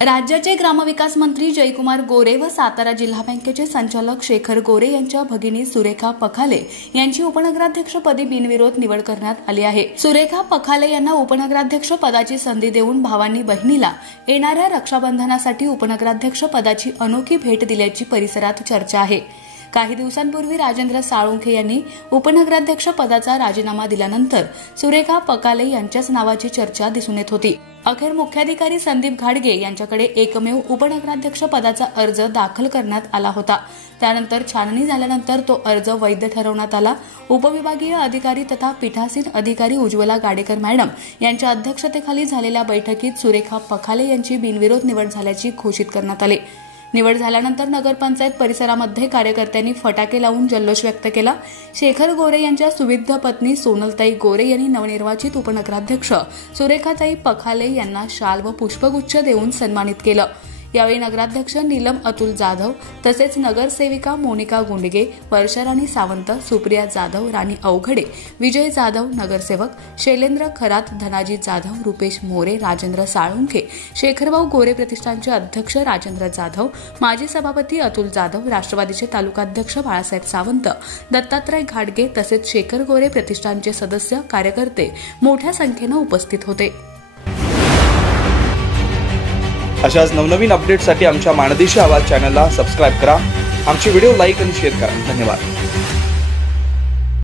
राज्याचे ग्रामविकास मंत्री जयकुमार गोरे व सातारा जिल्हा बँकेचे संचालक शेखर गोरे यांच्या भगिनी सुरेखा पखाले यांची उपनगराध्यक्षपदी बिनविरोध निवड करण्यात आली आहे। सुरेखा पखाले यांना उपनगराध्यक्ष पदाची संधी देऊन भावांनी बहिणीला येणाऱ्या रक्षाबंधनासाठी उपनगराध्यक्ष पदाची अनोखी भेट दिल्याची परिसरात चर्चा आहे। काही दिवसांपूर्वी राजेंद्र साळुंखे यांनी उपनगराध्यक्ष पदाचा राजीनामा दिल्यानंतर सुरेखा पखाले यांच्याच नावाची चर्चा दिसून येत होती। अखेर मुख्याधिकारी संदीप घाडगे यांच्याकडे एकमेव उपनगराध्यक्ष पदाचा अर्ज दाखल करण्यात आला होता। त्यानंतर छाननी झाल्यानंतर तो अर्ज वैध ठरवण्यात आला। उपविभागीय अधिकारी तथा पीठासीन अधिकारी उज्ज्वला गाडेकर मॅडम यांच्या अध्यक्षतेखाली झालेल्या बैठकीत सुरेखा पखाले यांची बिनविरोध निवड झाल्याची घोषित करण्यात आले। निवड झाल्यानंतर नगरपंचायत परिसरामध्ये कार्यकर्त्यांनी फटाके लावून जल्लोष व्यक्त केला। शेखर गोरे यांच्या सुविद्य पत्नी सोनलताई गोरे यांनी नवनिर्वाचित उपनगराध्यक्ष सुरेखाताई पखाले यांना शाल व पुष्पगुच्छ देऊन सन्मानित केलं। यावेळी नगराध्यक्ष नीलम अतुल जाधव तसेच नगरसेविका मोनिका गुंडगे, वर्षाराणी सावंत, सुप्रिया जाधव, राणी अवघडे, विजय जाधव, नगरसेवक शैलेंद्र खरात, धनाजी जाधव, रुपेश मोरे, राजेंद्र साळुंखे, शेखरभाऊ गोरे प्रतिष्ठानचे अध्यक्ष राजेंद्र जाधव, माजी सभापती अतुल जाधव, राष्ट्रवादीचे तालुकाध्यक्ष बाळासाहेब सावंत, दत्तात्रय घाडगे तसेच शेखर गोरे प्रतिष्ठानचे सदस्य, कार्यकर्ते मोठ्या संख्येने उपस्थित होते। अशाच नवनवीन अपडेट्ससाठी आमच्या माणदेशी आवाज चॅनलला सबस्क्राइब करा। आमचे व्हिडिओ लाईक आणि शेअर करा। धन्यवाद।